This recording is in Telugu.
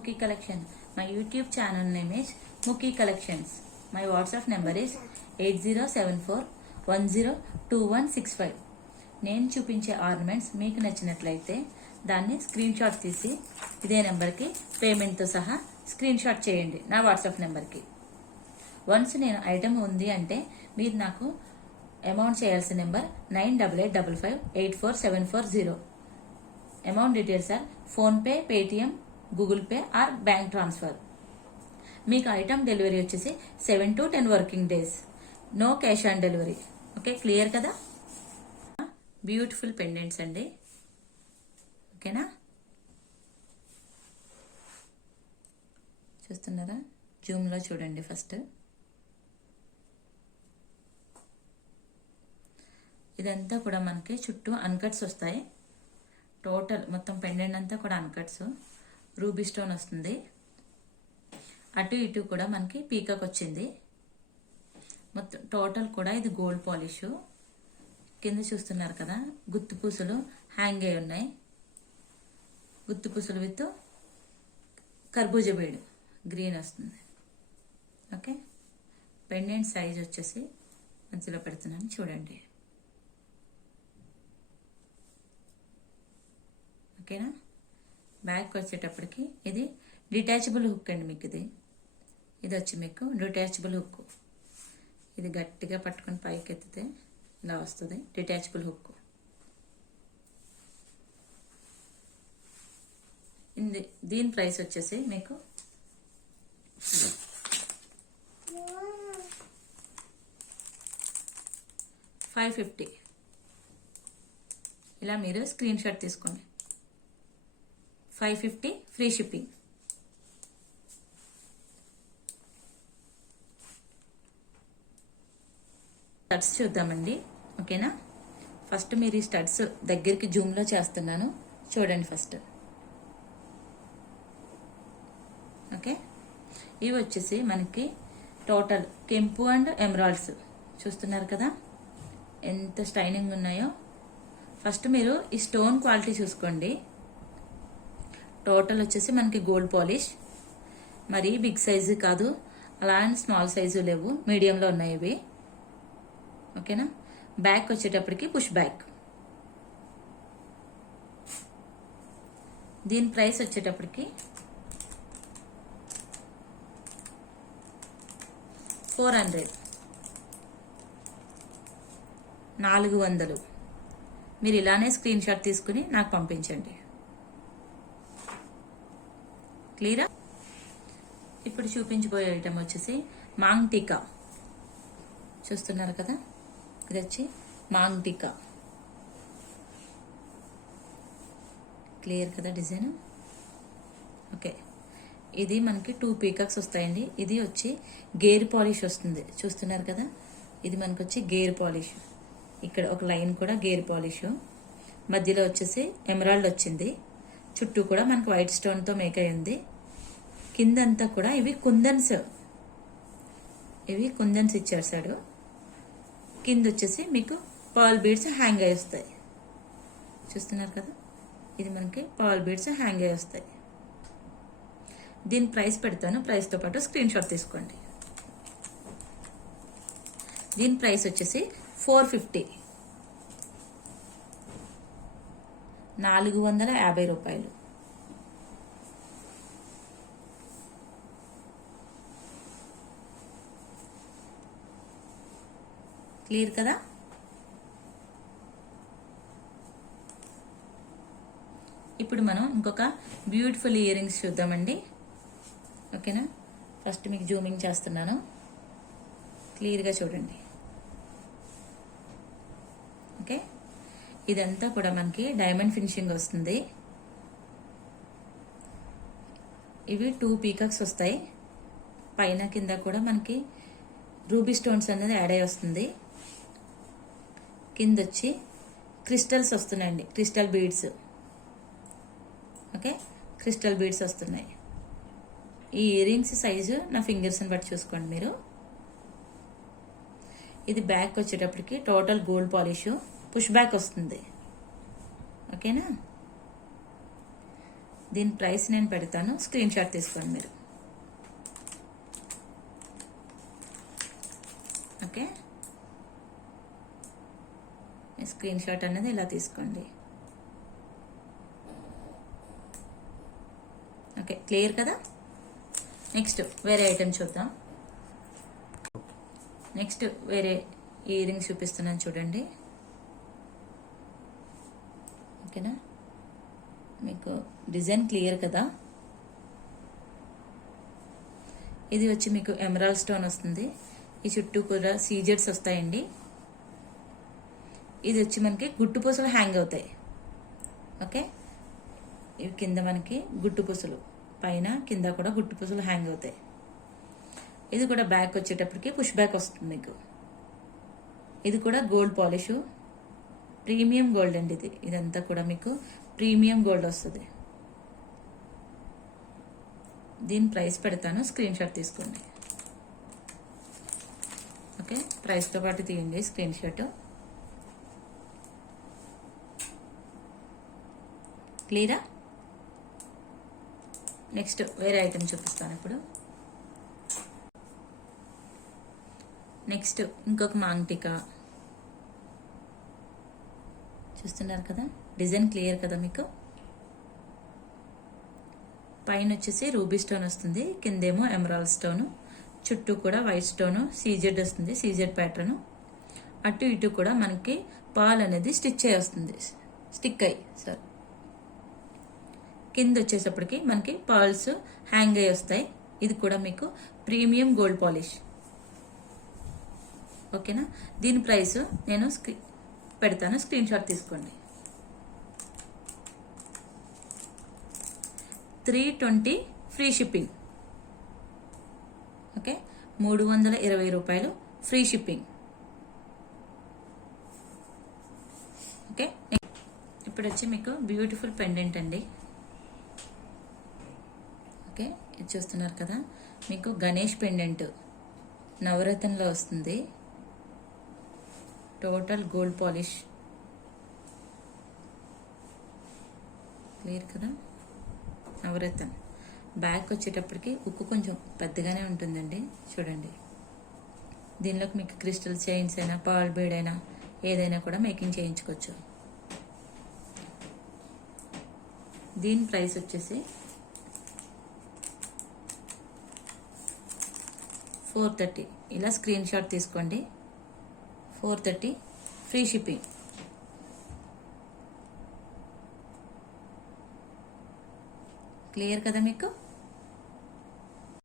Muki Collection. My YouTube channel name is Muki Collections. My WhatsApp number is 8074102165. నేను చూపించే ఆర్నమెంట్స్ మీకు నచ్చినట్లయితే దాన్ని స్క్రీన్ షాట్ తీసి ఇదే నెంబర్కి పేమెంట్తో సహా స్క్రీన్ షాట్ చేయండి నా వాట్సాప్ నెంబర్కి. వన్స్ నేను ఐటమ్ ఉంది అంటే మీరు నాకు అమౌంట్ చేయాల్సిన number 9885584740. Amount details or PhonePe, Paytm, Google pay or bank transfer. మీకు ఐటమ్ డెలివరీ వచ్చేసి 7 to 10 working days. No cash on delivery. Okay, clear కదా? బ్యూటిఫుల్ పెండెంట్స్ అండి, ఓకేనా? చూస్తున్నారా? జూమ్లో చూడండి. ఫస్ట్ ఇదంతా కూడా మనకి చుట్టూ అన్కట్స్ వస్తాయి. టోటల్ మొత్తం పెండెంట్ అంతా కూడా అన్కట్స్. రూబీ స్టోన్ వస్తుంది. అటు ఇటు కూడా మనకి పీకాక్ వచ్చింది. మొత్తం టోటల్ కూడా ఇది గోల్డ్ పాలిష్. కింద చూస్తున్నారు కదా, గుత్తు పూసలు హ్యాంగ్ అయి ఉన్నాయి. గుత్తు పూసలు విత్ కర్బూజా బీడు గ్రీన్ వస్తుంది. ఓకే, పెండెంట్ సైజ్ వచ్చేసి మధ్యలో పెడుతున్నాను చూడండి. ఓకేనా? బ్యాక్ వచ్చేటప్పటికి ఇది డిటాచబుల్ హుక్ అండి. మీకు ఇది వచ్చి మీకు డిటాచబుల్ హుక్. ఇది గట్టిగా పట్టుకొని పైకి ఎత్తితే ఇలా వస్తుంది డిటాచబుల్ హుక్. దీని ప్రైస్ వచ్చేసి మీకు 550. ఇలా మీరు స్క్రీన్ షాట్ తీసుకోండి. 550 ఫ్రీ షిప్పింగ్. స్టడ్స్ చూద్దామండి, ఓకేనా? ఫస్ట్ మీరు ఈ స్టడ్స్ దగ్గరికి జూమ్లో చేస్తున్నాను చూడండి ఫస్ట్. ఓకే, ఇవి వచ్చేసి మనకి టోటల్ కెంపు అండ్ ఎమరాల్డ్స్ చూస్తున్నారు కదా ఎంత స్టైనింగ్ ఉన్నాయో. ఫస్ట్ మీరు ఈ స్టోన్ క్వాలిటీ చూసుకోండి. టోటల్ వచ్చేసి మనకి గోల్డ్ పాలిష్. మరి బిగ్ సైజు కాదు, అలా అని స్మాల్ సైజు లేవు, మీడియంలో ఉన్నాయి ఇవి. ఓకేనా? బ్యాక్ వచ్చేటప్పటికి పుష్ బ్యాక్. దీని ప్రైస్ వచ్చేటప్పటికి 400. 400. మీరు ఇలానే స్క్రీన్ షాట్ తీసుకుని నాకు పంపించండి. క్లియరా? ఇప్పుడు చూపించబోయే ఐటమ్ వచ్చేసి మాంగ్ టీకా. చూస్తున్నారు కదా, ఇది వచ్చి మాంగ్ టీకా. క్లియర్ కదా డిజైన్? ఓకే, ఇది మనకి 2 పీకాక్స్ వస్తాయండి. ఇది వచ్చి గేర్ పాలిష్ వస్తుంది. చూస్తున్నారు కదా, ఇది మనకు వచ్చి గేర్ పాలిష్. ఇక్కడ ఒక లైన్ కూడా గేర్ పాలిష్. మధ్యలో వచ్చేసి ఎమరాల్డ్ వచ్చింది. చుట్టూ కూడా మనకు వైట్ స్టోన్తో మేక్ అయి ఉంది. కిందంతా కూడా ఇవి కుందన్స్ ఇచ్చేసాడు. కింద వచ్చేసి మీకు పర్ల్ బీడ్స్ హ్యాంగ్ అయి వస్తాయి. చూస్తున్నారు కదా, ఇది మనకి పర్ల్ బీడ్స్ హ్యాంగ్ అయి వస్తాయి. దీని ప్రైస్ పెడతాను, ప్రైస్తో పాటు స్క్రీన్ షాట్ తీసుకోండి. దీని ప్రైస్ వచ్చేసి 450. 450 రూపాయలు. క్లియర్ కదా? ఇప్పుడు మనం ఇంకొక బ్యూటిఫుల్ ఇయర్ రింగ్స్ చూద్దామండి, ఓకేనా? ఫస్ట్ మీకు జూమింగ్ చేస్తున్నాను, క్లియర్గా చూడండి. ఓకే, ఇదంతా కూడా మనకి డైమండ్ ఫినిషింగ్ వస్తుంది. ఇవి 2 పీకాక్స్ వస్తాయి. పైన కింద కూడా మనకి రూబీ స్టోన్స్ అనేది యాడ్ అయి వస్తుంది. కింద వచ్చి క్రిస్టల్స్ వస్తున్నాయండి, crystal beads. Okay, crystal beads వస్తున్నాయి. ఈ ఇయర్ రింగ్స్ సైజు నా ఫింగర్స్ని బట్టి చూసుకోండి మీరు. ఇది బ్యాక్ వచ్చేటప్పటికి total gold polish, push back వస్తుంది. ఓకేనా? దీని ప్రైస్ నేను పెడతాను, స్క్రీన్ షాట్ తీసుకోండి మీరు. ఓకే, స్క్రీన్ షాట్ అనేది ఇలా తీసుకోండి. ఓకే, క్లియర్ కదా. నెక్స్ట్ వేరే ఐటెం చూద్దాం. నెక్స్ట్ వేరే ఇయర్ రింగ్స్ చూపిస్తున్నాను చూడండి. ఓకేనా, మీకు డిజైన్ క్లియర్ కదా. ఇది వచ్చి మీకు ఎమరాల్డ్ స్టోన్ వస్తుంది. ఈ చుట్టూ కూడా సీజెడ్స్ వస్తాయండి. ఇది వచ్చి మనకి గుట్టు పూసలు హ్యాంగ్ అవుతాయి. ఓకే, ఇవి కింద మనకి గుట్టు పూసలు, పైన కింద కూడా గుట్టు పూసలు హ్యాంగ్ అవుతాయి. ఇది కూడా బ్యాక్ వచ్చేటప్పటికి పుష్ బ్యాక్ వస్తుంది మీకు. ఇది కూడా గోల్డ్ పాలిష్, ప్రీమియం గోల్డ్ అండి. ఇదంతా కూడా మీకు ప్రీమియం గోల్డ్ వస్తుంది. దీని ప్రైస్ పెడతాను, స్క్రీన్ షాట్ తీసుకోండి. ఓకే, ప్రైస్తో పాటు తీయండి స్క్రీన్ షాట్. క్లియరా. నెక్స్ట్ వేరే ఐటమ్ చూపిస్తాను ఇప్పుడు. నెక్స్ట్ ఇంకొక మాంగ్టికా చూస్తున్నారు కదా. డిజైన్ క్లియర్ కదా మీకు. పైన వచ్చేసి రూబీ స్టోన్ వస్తుంది, కిందేమో ఎమరాల్డ్ స్టోన్, చుట్టూ కూడా వైట్ స్టోన్, సీజెడ్ వస్తుంది, సీజెడ్ ప్యాటర్న్. అటు ఇటు కూడా మనకి పాల్ అనేది స్టిచ్ అయ్యి వస్తుంది, స్టిక్ అయ్యి సార్. కింద వచ్చేటప్పటికి మనకి పర్ల్స్ హ్యాంగ్ అయ్యి వస్తాయి. ఇది కూడా మీకు ప్రీమియం గోల్డ్ పాలిష్. ఓకేనా, దీని ప్రైస్ నేను పెడతాను, స్క్రీన్ షాట్ తీసుకోండి. 320 ఫ్రీ షిప్పింగ్. ఓకే, 320 రూపాయలు ఫ్రీ షిప్పింగ్. ఓకే, ఇప్పుడు వచ్చి మీకు బ్యూటిఫుల్ పెండెంట్ అండి. ఓకే, ఇది చూస్తున్నారు కదా, మీకు గణేష్ పెండెంట్ నవరత్నంలో వస్తుంది. Total gold polish. క్లియర్ కదా. నవరత్నం బ్యాక్ వచ్చేటప్పటికి ఉక్కు కొంచెం పెద్దగానే ఉంటుందండి. చూడండి, దీనిలోకి మీకు క్రిస్టల్ చైన్స్ అయినా పర్ల్ బీడ్ అయినా ఏదైనా కూడా మేకింగ్ చేయించుకోవచ్చు. దీని ప్రైస్ వచ్చేసి 430. ఇలా స్క్రీన్ షాట్ తీసుకోండి. 430 ఫ్రీ షిప్పింగ్. క్లియర్ కదా మీకు.